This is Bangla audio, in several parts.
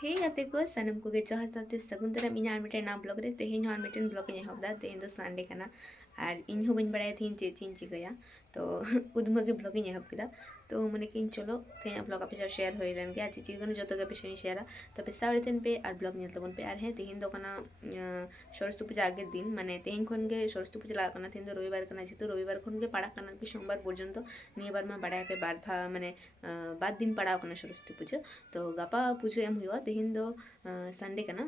ᱦᱮᱸ ᱜᱟᱛᱮ ᱠᱚ ᱥᱟᱱᱟᱢ ᱠᱚ ᱜᱮ ᱡᱚᱦᱟᱨ ᱥᱟᱶᱛᱮ ᱥᱟᱹᱜᱩᱱ ᱫᱟᱨᱟᱢ ᱤᱧᱟᱹᱜ ᱟᱨ ᱢᱤᱫᱴᱮᱱ ᱱᱟᱣᱟ ᱵᱞᱚᱜ ᱨᱮ ᱛᱮᱦᱮᱧ ᱦᱚᱸ ᱟᱨ ᱢᱤᱫᱴᱮᱱ ᱵᱞᱚᱜ ᱤᱧ ᱮᱦᱚᱵ ᱮᱫᱟ ᱛᱮᱦᱮᱧ ᱫᱚ ᱥᱟᱱᱰᱮ ᱠᱟᱱᱟ ᱟᱨ to ᱦᱚᱸ ᱵᱟᱹᱧ ᱵᱟᱲᱟᱭᱟ ᱛᱮᱦᱮᱧ ᱪᱮᱫ ᱪᱮᱫ ᱤᱧ ᱪᱤᱠᱟᱹᱭᱟ ᱛᱚ ᱩᱫᱽᱢᱟᱹ ᱜᱮ ᱵᱞᱚᱜ ᱤᱧ ᱮᱦᱚᱵ ᱠᱮᱫᱟ তো মানে কিন চলো তাই ব্লগ আপিস শেয়ার হয়ে গেলেন গে আছে যেখানে যত গে পিছিয়ে শেয়ার তবে সাউরি তিন পে আর ব্লগ নিয়ে তবন পে আর হ্যাঁ তেহিন দোকান সরস্বতী পূজা আগের দিন মানে তেহিন খনগে সরস্বতী পূজা লাগা কানা তিন তো রবিবার কানা যেহেতু রবিবার খনগে পাড়া কানা কি সোমবার পর্যন্ত নিয়ে এবার মা বাড়ায় পে বার্থা মানে বাদ দিন পাড়া কানা সরস্বতী পুজো তো গাপা পুজো এম হইয় তেহিন দো সানডে কানা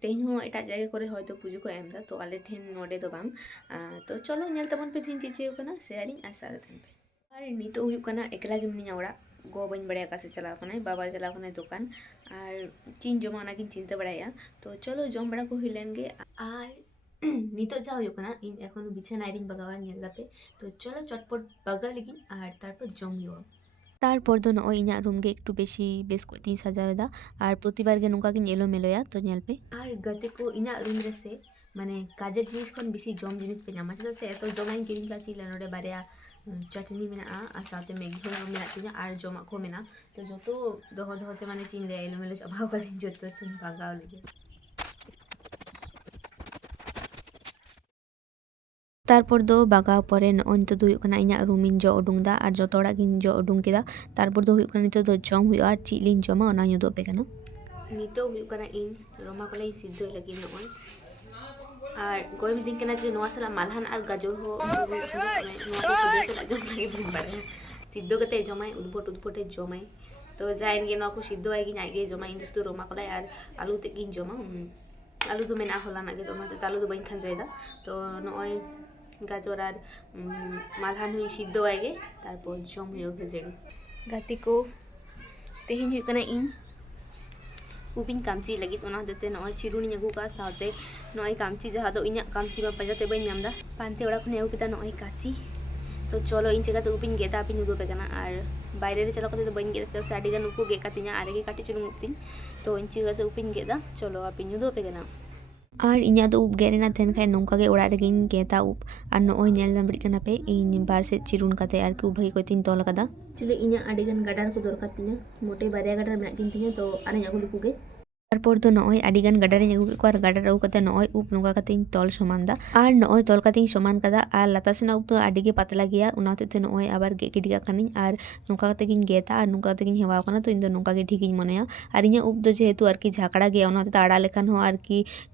তেহিনহ এটা জায়গা করে হয়তো পুজো কো এমদা তো আলে ঠেন নডে তো বাম তো চলো নেল তবন পে তিন চিচে কানা শেয়ারিং আর সারা তিন পে আর নিতোক একলাগে মিনি ওরা গো বাইন বাড়ি কাছে চালা কোনায় বাবা চালা কোনায় দোকান আর চিন জমা নাকি চিনতে বাড়াইয়া তো চলো জম বাড়া কো হইলেন গে আর নিতো যা হইও কোনা ইন এখন বিছানায় রিং বাগাবা গেলাপে তো চলো চটপট বাগা লিগিন আর তারপর জম হইও তারপর দন ও ইনা রুমগে একটু বেশি বেশ কতিন সাজাবে দা আর প্রতিবার গে নৌকা কিন এলো মেলোয়া তো নেলপে আর গতে কো ইনা রুম রেসে মানে কাজের জিনিস বেশি জম জিনিস পে না মাছ আছে এত জমাই কিনি কাছি লেনরে বারে চাটনি মে আ আর সাথে মেঘি মে আছে আর জমা কমে না তো যত দহ দহতে মানে চিন লে এলো মেলে অভাব চিন যত ভাগা লেগে তারপর দো বাগা পরে অন্য তো হয়ে রুমিন জ উডুং আর যত অড়া গিন জ উডুং কেদা তারপর দো হয়ে নিত জম হয়ে আর চিলিন জমা অনা নিত হয়ে রোমা কলে সিদ্ধ হয়ে আর গোয়েন্দিন কেনা যে নোয়া সালা মালহান আর গাজর সিদ্ধ সিদ্ধকে জমাই উদ্ভট উদ্ভটে জমাই তো যাইন গে নকো সিদ্ধ হয় কিনা আগে জমা ইন্দু তো রোমা কলাই আর আলু তে কিন জমা আলু তো মেনা হলা না গে তোমার তো আলু তো বাইন খান যায় তো নয় গাজর আর মালহান হয়ে সিদ্ধ হয় গে তারপর জম হয়ে গেছে গাতিকো তেহিন হয়ে কেনা ইন कुकिन कामची लगी जाते तो नॉय चिरुनी साथे का नॉय कामची जहाँ इन कामची में पाजाते बैंधा पानी वड़ा खुन अगुकता नॉय काची तो उपीन चलो इन चेकाते उपिन गेदा आपिन उदोपे और बैरे चला करते तो बैंक गेदा चाहिए उनको गेका आगे काटी चुनुपी तो इन चेकाते उपिन गेदा चलो आपिन उदोपे गना আর ইয়া তো উপ গেরে না থাকে নৌকা গে ওড়া রেগিন গেতা উপ আর নয় নেলদাম বিড়ি কানা পে ইন বার সে চিরুন কাতে আর কি উভাগে কইতিন তল কাদা চলে ইয়া আড়ে গান গাডার কো দরকার তিনে মোটে বাড়িয়া গাডার মেয়ে কিন তিনে তো আর ইয়া গুলি পুগে तपर तो नए गाडारे अगुक गाडार अगू कर नए उप नौका तल समान और नए तल का समान और लाता सेना उप तो पतला गया हेते नए और नौका गेता और नौका हेवाना तो इन नौका ठीक मे इं उप जेहतु और झाकड़ा गया आड़ा लेखान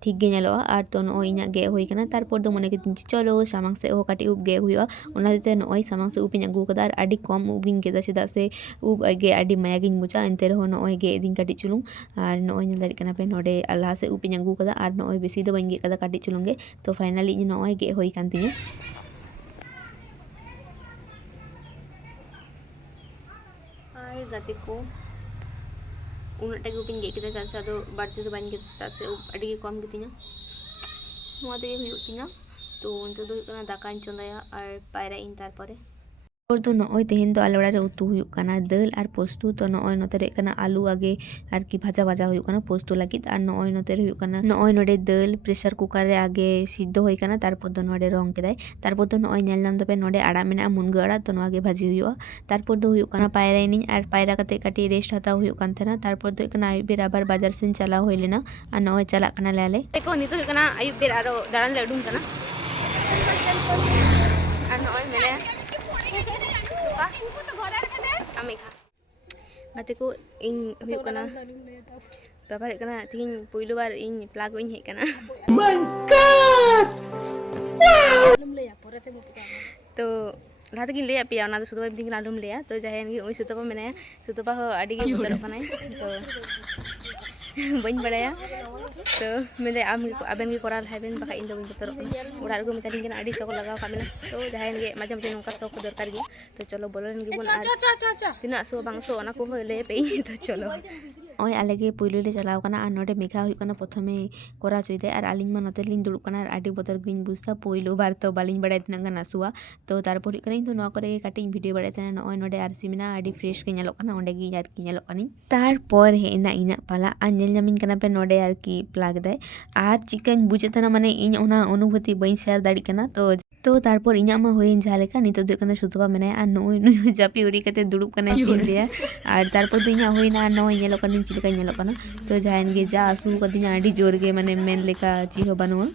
ठीक और तो नए इन गे होना तपर तो मे कि चलो सामान से उप गे हुए नए सामान से उप इन अगू कर कम उप गेदा चेदा से उप गे माया बुझा इनते नए गेदी कटी चुलूँ और नए पे नोड़े अल्ला से उपे अंगू कद और नो बेसि बन गेद कटे चलोंगे तो फाइनल इन नोए गे होती उन्नाटे उपे गे चाहे अब बाड़ी तो बन चाहे अभी कम गतिहा तो उन दाका चंदाया और पायरा इन तरह ᱟᱨ ᱯᱚᱥᱛᱩ ᱛᱚ ᱱᱚᱜᱼᱚᱭ ᱱᱚᱛᱮ ᱨᱮ ᱠᱟᱱᱟ ᱟᱹᱞᱩ ᱟᱜᱮ ᱟᱨᱠᱤ ᱵᱷᱟᱡᱟ ᱵᱷᱟᱡᱟ ᱦᱩᱭᱩᱜ ᱠᱟᱱᱟ ᱯᱚᱥᱛᱩ ᱞᱟᱹᱜᱤᱫ ᱟᱨ ᱱᱚᱣᱟ ᱫᱚ ᱱᱚᱜᱼᱚᱭ ᱱᱚᱛᱮ ᱨᱮ ᱠᱟᱱᱟ ᱦᱩᱭᱩᱜ ᱠᱟᱱᱟ ᱟᱹᱞᱩ ᱟᱨ ᱵᱷᱟᱡᱟ ᱦᱩᱭᱩᱜ ᱠᱟᱱᱟ ᱯᱚᱥᱛᱩ ᱛᱚ ᱱᱚᱜᱼᱚᱭ ᱱᱚᱰᱮ ᱫᱟᱹᱞ ᱟᱨ ᱯᱚᱥᱛᱩ ᱞᱟᱹᱜᱤᱫ ᱟᱨ ᱱᱚᱣᱟ ᱫᱚ ᱱᱚᱜᱼᱚᱭ ᱱᱚᱛᱮ ᱨᱮ ᱠᱟᱱᱟ ᱟᱹᱞᱩ ᱟᱜᱮ ᱟᱨᱠᱤ ᱵᱷᱟᱡᱟ ᱵᱷᱟᱡᱟ ᱦᱩᱭᱩᱜ ᱠᱟᱱᱟ ᱯᱚᱥᱛᱩ ᱞᱟᱹᱜᱤᱫ ᱟᱨ ᱱᱚᱜᱼᱚᱭ ᱱᱚᱛᱮ ᱨᱮ ᱠᱟᱱᱟ ᱦᱩᱭᱩᱜ ᱠᱟᱱᱟ ᱟᱹᱞᱩ ᱟᱨ ᱵᱷᱟᱡᱟ ᱦᱩᱭᱩᱜ ᱠᱟᱱᱟ ᱯᱚᱥᱛᱩ ᱞᱟᱹᱜᱤᱫ ᱟᱨ ᱱᱚᱜᱼᱚᱭ ᱱᱚᱛᱮ ᱨᱮ ᱠᱟᱱᱟ ᱦᱩᱭᱩᱜ ᱠᱟᱱᱟ ᱫᱟᱹᱞ ᱟᱨ ᱯᱚᱥᱛᱩ ᱛᱚ ᱱᱚᱜᱼᱚᱭ ᱱᱚᱛᱮ ᱨᱮ ᱠᱟᱱᱟ ᱦᱩᱭᱩᱜ ᱠᱟᱱᱟ ᱟᱹᱞᱩ ᱟᱜᱮ ᱟᱨᱠᱤ ᱵᱷᱟᱡᱟ ᱵᱷᱟᱡᱟ ᱦᱩᱭᱩᱜ ᱠᱟᱱᱟ ᱯᱚᱥᱛᱩ ᱞᱟᱹᱜᱤᱫ ᱟᱨ ᱱᱚᱜᱼᱚᱭ ᱱᱚᱛᱮ ᱨᱮ ᱠᱟᱱᱟ ᱦᱩᱭᱩᱜ ᱠᱟᱱᱟ ᱫᱟᱹᱞ ᱟᱨ ᱯᱚᱥᱛᱩ ᱛᱚ ᱱᱚᱜᱼᱚᱭ ᱱᱚᱛᱮ ᱨᱮ ᱠᱟᱱᱟ ᱦᱩᱭᱩᱜ ᱠᱟᱱᱟ ᱟᱹᱞᱩ ᱟᱜᱮ ᱟᱨᱠᱤ ᱵᱷᱟᱡᱟ ᱵᱷᱟᱡᱟ ᱦᱩᱭᱩᱜ ᱠᱟᱱᱟ ᱯᱚᱥᱛᱩ ᱞᱟᱹᱜᱤᱫ ᱟᱨ ᱱᱚᱜᱼᱚᱭ ᱱᱚᱛᱮ ᱨᱮ ᱠᱟᱱᱟ ᱦᱩᱭᱩᱜ ᱠᱟᱱᱟ ᱫᱟᱹᱞ ᱟᱨ ᱯᱚᱥᱛᱩ ᱛᱚ ᱱᱚᱜᱼᱚᱭ ᱱᱚᱛᱮ ᱨᱮ ᱠᱟᱱᱟ ᱦᱩᱭᱩᱜ ᱠᱟᱱᱟ ᱟᱹᱞᱩ ᱟᱜᱮ ᱟᱨᱠᱤ ᱵᱷᱟᱡᱟ ᱵᱷᱟᱡᱟ ᱦᱩᱭᱩᱜ ᱠᱟᱱᱟ ᱯᱚᱥᱛᱩ ᱞᱟᱹᱜᱤᱫ ᱟᱨ ᱱᱚᱜᱼᱚᱭ ᱱᱚᱛᱮ ᱨᱮ ᱠᱟᱱᱟ ᱦᱩᱭᱩᱜ ᱠᱟᱱᱟ ᱫᱟᱹᱞ ᱟᱨ ᱯᱚᱥᱛᱩ ᱛᱚ ᱱᱚᱜᱼᱚᱭ ᱱᱚᱛᱮ ᱨᱮ ᱠᱟᱱᱟ ᱦᱩᱭᱩᱜ ᱠᱟᱱᱟ ᱟᱹᱞᱩ ᱟᱜᱮ ᱟᱨᱠᱤ ᱵᱷᱟᱡᱟ ᱵᱷᱟᱡᱟ ᱦᱩᱭᱩᱜ ᱠᱟᱱᱟ ᱯᱚᱥᱛᱩ ᱞᱟᱹᱜᱤᱫ ᱟᱨ ᱱᱚᱜᱼᱚᱭ ᱱᱚᱛᱮ ᱨᱮ ᱠᱟᱱᱟ ᱦᱩᱭᱩᱜ ᱠᱟᱱᱟ ᱫᱟᱹᱞ ᱟᱨ ᱯᱚᱥᱛᱩ ᱛᱚ ᱱᱚᱜᱼᱚᱭ ᱱᱚᱛᱮ ᱨᱮ ᱠᱟᱱᱟ ᱦᱩᱭᱩᱜ ᱠᱟᱱᱟ ᱟᱹᱞᱩ ᱟᱜᱮ ᱟᱨᱠᱤ ᱵᱷᱟᱡᱟ ᱵᱷᱟᱡᱟ ᱦᱩᱭᱩᱜ ᱠᱟᱱᱟ ᱯᱚᱥᱛᱩ ᱞᱟᱹᱜᱤᱫ ᱟᱨ ᱱᱚᱜᱼᱚᱭ ᱱᱚᱛᱮ ᱨᱮ ᱠᱟᱱᱟ ᱦᱩᱭᱩᱜ ᱠᱟᱱᱟ ᱫᱟᱹᱞ ᱟᱨ ᱯᱚᱥᱛᱩ ᱛᱚ ᱱᱚᱜᱼᱚᱭ ᱱᱚᱛᱮ ᱨᱮ ᱠᱟᱱᱟ ᱦᱩᱭᱩᱜ ᱠᱟᱱᱟ ᱟᱹᱞᱩ ᱟᱜᱮ ᱟᱨᱠᱤ ᱵᱷᱟᱡᱟ ᱵᱷᱟᱡᱟ ᱦᱩᱭᱩᱜ ᱠᱟᱱᱟ ᱯᱚᱥᱛᱩ ᱞᱟᱹᱜᱤᱫ ᱟᱨ ᱱᱚᱜᱼᱚᱭ ᱱᱚᱛᱮ ᱨᱮ ᱠᱟᱱᱟ ᱦᱩᱭᱩᱜ ᱠᱟᱱᱟ ᱫᱟᱹᱞ ᱟᱨ ᱯᱚᱥᱛᱩ ᱛᱚ ᱱᱚᱜᱼᱚᱭ ᱱᱚᱛᱮ ᱨᱮ ᱠᱟᱱᱟ ᱦᱩᱭᱩᱜ ᱠᱟᱱᱟ ᱟᱹᱞᱩ ᱟᱜᱮ ᱟᱨᱠᱤ ᱵᱷᱟᱡᱟ ᱵᱷᱟᱡᱟ ᱦᱩᱭᱩᱜ ᱠᱟᱱᱟ ᱯᱚᱥᱛᱩ ᱞᱟᱹᱜᱤᱫ ᱟᱨ ᱱᱚᱜᱼᱚᱭ ᱱᱚᱛᱮ ᱨᱮ ᱠᱟᱱᱟ ᱦᱩᱭᱩᱜ ᱠᱟᱱᱟ ᱫᱟᱹᱞ ᱟᱨ ᱯᱚᱥᱛᱩ ᱛᱚ ᱱᱚᱜᱼᱚᱭ ᱱᱚᱛᱮ ᱨᱮ ᱠᱟᱱᱟ ᱦᱩᱭᱩ ᱛᱚ ᱡᱟᱦᱟᱸᱭᱮᱱ ᱜᱮ ᱩᱱᱤ ᱥᱩᱛᱟᱹᱯᱟ ᱢᱮᱱᱟᱭᱟ ᱥᱩᱛᱟᱹᱯᱟ ᱦᱚᱸ ᱟᱹᱰᱤ ᱜᱮ ᱵᱚᱛᱚᱨᱚᱜ ᱠᱟᱱᱟᱭ ᱛᱚ ᱵᱟᱹᱧ ᱵᱟᱲᱟᱭᱟ ᱛᱚ ᱢᱮᱱᱫᱟᱭ ᱟᱢ ᱜᱮᱠᱚ ᱟᱵᱮᱱ ᱜᱮ ᱠᱚᱨᱟᱣ ᱞᱮᱠᱷᱟᱡ ᱵᱮᱱ ᱵᱟᱠᱷᱟᱡ ᱤᱧᱫᱚ ᱵᱟᱹᱧ ᱵᱚᱛᱚᱨᱚᱜ ᱠᱟᱱᱟ ᱚᱲᱟᱜ ᱨᱮᱠᱚ ᱢᱮᱛᱟᱫᱤᱧ ᱠᱟᱱᱟ ᱟᱹᱰᱤ ᱥᱚᱠᱚ ᱞᱟᱜᱟᱣ ᱠᱟᱜ ᱢᱮᱱᱟ ᱛᱚ ᱡᱟᱦᱟᱸᱭᱮᱱ ᱜᱮ ᱢᱟᱡᱷᱮ ᱢᱟᱡᱷᱮ ᱱᱚᱝᱠᱟ ᱥᱚᱠ ᱫᱚᱨᱠᱟᱨ ᱜᱮ ᱛᱚ ᱪᱚᱞᱚ ᱵᱚᱞᱚᱱ ᱜᱮᱵᱚᱱ ᱛᱤᱱᱟᱹᱜ ᱥᱚ ᱵᱟᱝ ᱥᱚ ᱚᱱᱟ ᱠᱚᱦᱚᱸ ᱞᱟᱹᱭᱟᱯᱮ ᱠᱟᱱᱟ ᱛᱚ ᱪᱚᱞᱚ ᱵᱚᱞᱚᱱ ᱜᱮᱵᱚᱱ ᱟᱨ ᱪᱚᱞᱚ ᱵᱚᱞᱚᱱ ᱜᱮᱵᱚᱱ ᱟᱨ ᱪᱚᱞᱚ ᱵᱚᱞᱚᱱ ᱜᱮᱵᱚᱱ ᱟᱨ ᱟᱹᱞᱤᱧ ᱢᱟ ᱱᱚᱛᱮ ᱞᱤᱧ ᱫᱩᱲᱩᱵ ᱠᱟᱱᱟ ᱟᱨ ᱟᱹᱰᱤ ᱵᱚᱛᱚᱨ ᱜᱮᱞᱤᱧ ᱵᱩᱡᱽ ᱮᱫᱟ ᱯᱳᱭᱞᱳ ᱵᱟᱨ ᱛᱮᱞᱤᱧ ᱪᱟᱞᱟᱜ ᱠᱟᱱᱟ ᱟᱨ ᱟᱹᱞᱤᱧ ᱢᱟ ᱵᱟᱹᱞᱤᱧ ᱵᱟᱲᱟᱭ ᱛᱟᱦᱮᱱᱟ ᱠᱳᱱᱳ ᱠᱤᱪᱷᱩ ᱟᱨ ᱟᱹᱞᱤᱧ ᱢᱟ ᱱᱚᱛᱮ ᱞᱤᱧ ᱫᱩᱲᱩᱵ ᱠᱟᱱᱟ ᱟᱨ ᱟᱹᱰᱤ ᱵᱚᱛᱚᱨ ᱜᱮᱞᱤᱧ ᱵᱩᱡᱽ ᱮᱫᱟ ᱯᱳᱭᱞᱳ ᱵᱟᱨ ᱛᱮ ᱵᱟᱹᱞᱤᱧ ᱵᱟᱲᱟᱭ ᱛᱟᱦᱮᱱᱟ ᱥᱳᱣᱟ ᱛᱚ ᱛᱟᱨᱯᱚᱨ ᱦᱩᱭᱩᱜ ᱠᱟᱱᱟ ᱤᱧ ᱫᱚ ᱱᱚᱣᱟ ᱠᱚᱨᱮ ᱜᱮ ᱠᱟᱹᱴᱤᱡ ᱤᱧ ᱵᱷᱤᱰᱭᱳ ᱵᱟᱲᱟᱭ ᱛᱟᱦᱮᱱᱟ ᱱᱚᱜᱼᱚᱭ ᱱᱚᱰᱮ ᱟᱨ ᱥᱤ ᱢᱮᱱᱟᱜᱼᱟ ᱟᱹᱰᱤ ᱵᱚᱛᱚᱨ ᱜᱮᱞᱤᱧ ᱵᱩᱡᱽ ᱮᱫᱟ ᱛᱚ ᱱᱚᱣᱟ ᱠᱚᱨᱮ ᱜᱮ ᱠᱟᱹᱴᱤᱡ ᱤᱧ ᱵᱷᱤᱰᱭᱳ ᱵᱟᱲᱟᱭ ᱛᱟᱦᱮᱱᱟ ᱱᱚᱜᱼᱚᱭ ᱱᱚᱰᱮ ᱟᱨ ᱠᱤ ᱧᱮᱞᱚᱜ ᱠᱟᱱᱟ ᱚᱸᱰᱮ ᱜᱮ ᱟᱨᱠᱤ ᱧᱮᱞᱚᱜ ᱠᱟᱹᱱᱟᱹᱧ ᱛᱟᱨᱯᱚᱨ ᱦᱮᱡ ᱮᱱᱟ ᱤᱧᱟᱹᱜ ᱯᱟᱞᱟ ᱟᱨ ᱧᱮᱞ ᱧᱟᱢᱤᱧ ᱠᱟᱱᱟ ᱯᱮ ᱱᱚᱰᱮ ᱟᱨᱠᱤ ᱯᱞᱟᱜᱽ ᱮᱫᱟᱭ ᱟᱨ ᱪᱤᱠᱟᱹᱧ ᱵᱩᱡᱽ ᱮᱫ ᱛᱟᱦᱮᱱᱟ ᱢᱟᱱᱮ ᱤᱧ ᱚᱱᱟ ᱚᱱᱩᱵᱷᱩᱛᱤ ᱵᱟᱹᱧ ᱥᱮᱭᱟᱨ ᱫᱟᱲᱮᱜ ᱠᱟᱱᱟ ᱛᱚ ᱛᱚ ᱛᱟᱨᱯᱚᱨ ᱤᱧᱟᱹᱜ ᱢᱟ ᱦᱩᱭᱮᱱ ᱡᱟᱦᱟᱸ ᱞᱮᱠᱟ ᱱᱤᱛᱚᱜ ᱫᱚ ᱠᱟᱱᱟ ᱥᱩᱛᱩᱯᱟ ᱢᱮᱱᱟᱭᱟ ᱟᱨ ᱱᱩᱭ ᱱᱩᱭ ᱡᱟᱯᱤ ᱩᱨᱤ ᱠᱟᱛᱮ ᱫᱩᱲᱩᱵ ᱠᱟᱱᱟᱭ ᱪᱮᱫ ᱞᱮᱭᱟ ᱟᱨ ᱛᱟᱨᱯᱚᱨ ᱫᱚ ᱤᱧᱟᱹᱜ ᱦᱩᱭᱱᱟ ᱟᱨ ᱱᱚᱜᱼᱚᱭ ᱧᱮᱞᱚᱜ ᱠᱟᱱᱟᱧ ᱪᱮᱫ ᱞᱮᱠᱟ ᱧᱮᱞᱚᱜ ᱠᱟᱱᱟ ᱛᱚ ᱡᱟᱦᱟᱸᱭᱮᱱ ᱜᱮ ᱡᱟ ᱟᱹᱥᱩ ᱠᱟᱫᱤᱧᱟ ᱟᱹᱰᱤ ᱡᱳᱨ ᱜᱮ ᱢᱟᱱᱮ ᱢᱮᱱ ᱞᱮᱠᱟ ᱪᱮᱫ ᱦᱚᱸ ᱵᱟᱹᱱᱩᱜᱼᱟ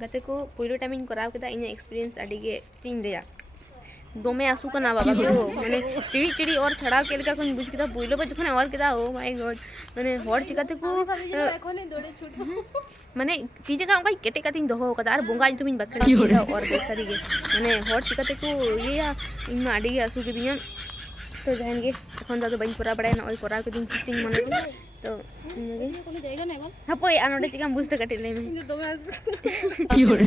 ᱜᱟᱛᱮ ᱠᱚ ᱯᱳᱭᱞᱳ ᱴᱟᱭᱤᱢ ᱤᱧ ᱠᱚᱨᱟᱣ ᱠᱮᱫᱟ ᱤᱧᱟᱹᱜ ᱮᱠᱥᱯᱤᱨᱤᱭᱮᱱᱥ ᱟᱹᱰᱤ ᱜᱮ ᱪᱤᱧ ᱞᱟᱹᱭᱟ दमे आसुकना बाबा तो मैंने चिड़ी चिड़ी और छड़ा के लिए बुझ के बुझल पर जो और क्या ओ माई गड मैंने हर चिकाते मैंने ती जगह अंक केटे दोहोकता और बंगा जुम्मे बाखड़ा और बेसारी मैंने हर चिकाते ये इनमें अड़ी आसुकी तो जहन एन दादा बी करा बड़ा नई करा कि चीज मन तो हाँ चिका बुझते कटे लैमे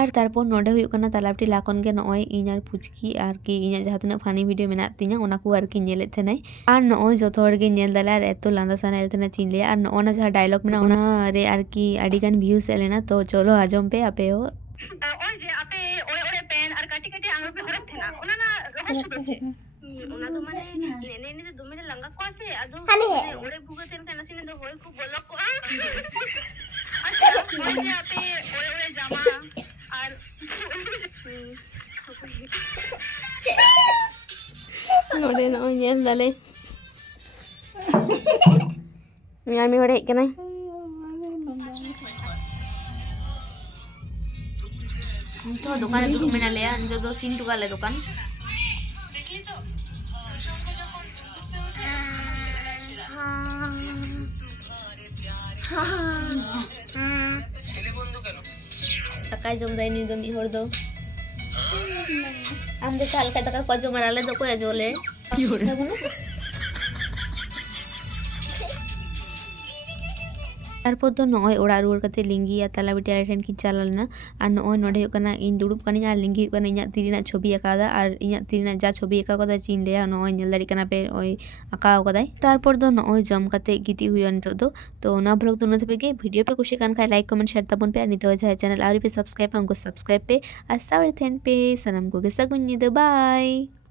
আর তারপর নোডে হয়ে কানা তালাপটি লাখন গে নয় ইন আর পুচকি আর কি ইন যা তিনা ফানি ভিডিও মেনা তিনা ওনাকু আর কি নেলে থে নাই আর নয় যত আরকি নেল দালে আর এত লান্দা সানা এলতে না চিনলে আর ওনা যা ডাইলগ মেনা ওনা রে আর কি আডিগান ভিউস এলে না তো চলো আজম পে আপে ও ওই যে আপে ওরে ওরে পেন আর কাটি কাটি আঙুল পে হরত থে না ওনা না রহস্য বলছে ওনা তো মানে লেনে নিতে দুমিনে লঙ্গা কোসে আদু ওরে ভুগতেন কেন সিনে তো হই খুব বলক আচ্ছা ওই যে আপে ওরে ওরে জামা apaan no de dale ya me voy que no itu dukan itu jodoh sin tuh kalau ካይ ዞም ዳይኒ ዶም ይሆርዶ አንደ ካልከ ተከፋ ጆማ ላለ ዶቆ ያጆለ ይሆርዶ ᱛᱟᱞᱟᱵᱤᱴᱤ ᱟᱨ ᱴᱷᱮᱱ ᱠᱤᱱ ᱪᱟᱞᱟᱣ ᱞᱮᱱᱟ ᱟᱨ ᱱᱚᱜᱼᱚᱭ ᱱᱚᱰᱮ ᱦᱩᱭᱩᱜ ᱠᱟᱱᱟ ᱤᱧ ᱫᱩᱲᱩᱵ ᱠᱟᱹᱱᱟᱹᱧ ᱟᱨ ᱞᱤᱸᱜᱤ ᱦᱩᱭᱩᱜ ᱠᱟᱱᱟ ᱤᱧᱟᱹᱜ ᱛᱤ ᱨᱮᱱᱟᱜ ᱪᱷᱚᱵᱤ ᱟᱠᱟᱫᱟ ᱟᱨ ᱤᱧᱟᱹᱜ ᱛᱤ ᱨᱮᱱᱟᱜ ᱡᱟ ᱪᱷᱚᱵᱤ ᱟᱠᱟᱫᱟ ᱚᱱᱟ ᱪᱷᱚᱵᱤ ᱨᱮ ᱤᱧ ᱫᱚ ᱞᱤᱸᱜᱤ ᱠᱟᱱᱟ ᱟᱨ ᱤᱧ ᱫᱚ ᱱᱚᱰᱮ ᱫᱩᱲᱩᱵ ᱠᱟᱹᱱᱟᱹᱧ ᱟᱨ ᱱᱚᱜᱼᱚᱭ ᱱᱚᱰᱮ ᱦᱩᱭᱩᱜ ᱠᱟᱱᱟ ᱤᱧ ᱫᱩᱲᱩᱵ ᱠᱟᱹᱱᱟᱹᱧ ᱟᱨ ᱞᱤᱸᱜᱤ ᱦᱩᱭᱩᱜ ᱠᱟᱱᱟ ᱤᱧᱟᱹᱜ ᱛᱤ ᱨᱮᱱᱟᱜ ᱪᱷᱚᱵᱤ ᱟᱠᱟᱫᱟ ᱟᱨ ᱤᱧᱟᱹᱜ ᱛᱤ ᱨᱮᱱᱟᱜ ᱡᱟ ᱪᱷᱚᱵᱤ ᱟᱠᱟᱫᱟ ᱪᱤᱱ ᱞᱮᱭᱟ ᱱᱚᱜᱼᱚᱭ ᱧᱮᱞ ᱫᱟᱲᱮᱜ ᱠᱟᱱᱟ ᱯᱮ ᱳᱭ ᱟᱸᱠᱟᱣ ᱠᱟᱫᱟᱭ ᱛᱟᱨᱯᱚᱨ ᱫᱚ ᱱᱚᱜᱼᱚᱭ ᱡᱚᱢ ᱠᱟᱛᱮᱫ ᱜᱤᱛᱤᱡ ᱦᱩᱭᱩᱜᱼᱟ ᱱᱤᱛᱚᱜ ᱫᱚ ᱛᱟᱨᱯᱚᱨ ᱫᱚ ᱱᱚᱜᱼᱚᱭ ᱡᱚᱢ ᱠᱟᱛᱮᱫ ᱜᱤᱛᱤᱡ ᱦᱩᱭᱩᱜᱼᱟ ᱱᱤᱛᱚᱜ ᱫᱚ ᱛᱚ ᱚᱱᱟ ᱵᱞᱚᱜ ᱫᱚ ᱤᱱᱟᱹ ᱛᱮᱜᱮ ᱵᱷᱤᱰᱭᱳ ᱫᱚ ᱯᱮ ᱠᱩᱥᱤᱭᱟᱜ ᱠᱷᱟᱱ ᱫᱚ ᱞᱟᱭᱤᱠ ᱯᱮ ᱟᱨ ᱡᱩᱫᱤ ᱵᱟᱯᱮ ᱠᱩᱥᱤᱭᱟᱜ ᱠᱷᱟᱱ ᱫᱚ ᱠᱚᱢᱮᱱᱴ ᱥᱮᱭᱟᱨ ᱛᱟᱵᱚᱱ ᱯᱮ ᱟᱨ ᱱᱤᱭᱟᱹ ᱫᱚ ᱛᱟᱦᱮᱸ ᱠᱟᱱᱟ ᱤᱧᱟᱹᱜ ᱪᱮᱱᱮᱞ ᱨᱮᱱᱟᱜ ᱵᱞᱚᱜ ᱛᱚ ᱱᱤᱭᱟᱹ ᱵᱞᱚᱜ ᱡᱩᱫᱤ ᱟᱯᱮ ᱠᱩᱥᱤᱭᱟᱜ ᱠᱷᱟᱱ ᱫᱚ ᱞᱟᱭᱤᱠ ᱯᱮ ᱟᱨ ᱡᱩᱫᱤ ᱵᱟᱯᱮ ᱠᱩᱥᱤᱭᱟᱜ ᱠᱷᱟᱱ ᱫᱚ ᱠᱚᱢᱮᱱᱴ ᱥᱮᱭᱟᱨ ᱛᱟᱵᱚᱱ ᱯᱮ ᱟᱨ ᱱᱤᱭᱟᱹ ᱫᱚ ᱛᱟᱦᱮᱸ ᱠᱟᱱᱟ ᱤᱧᱟᱹᱜ ᱪᱮᱱᱮᱞ ᱨᱮᱱᱟᱜ ᱵᱞᱚᱜ ᱛᱚ ᱱᱤᱭᱟᱹ ᱵᱞᱚᱜ ᱡᱩᱫᱤ ᱟᱯᱮ ᱠᱩᱥᱤᱭᱟᱜ ᱠᱷᱟᱱ ᱫᱚ ᱞᱟᱭᱤᱠ ᱯᱮ ᱟᱨ ᱡᱩᱫᱤ ᱵᱟᱯᱮ ᱠᱩᱥᱤᱭᱟᱜ ᱠᱷᱟᱱ ᱫᱚ ᱠᱚᱢᱮᱱᱴ ᱥᱮᱭᱟᱨ ᱛᱟᱵᱚᱱ ᱯᱮ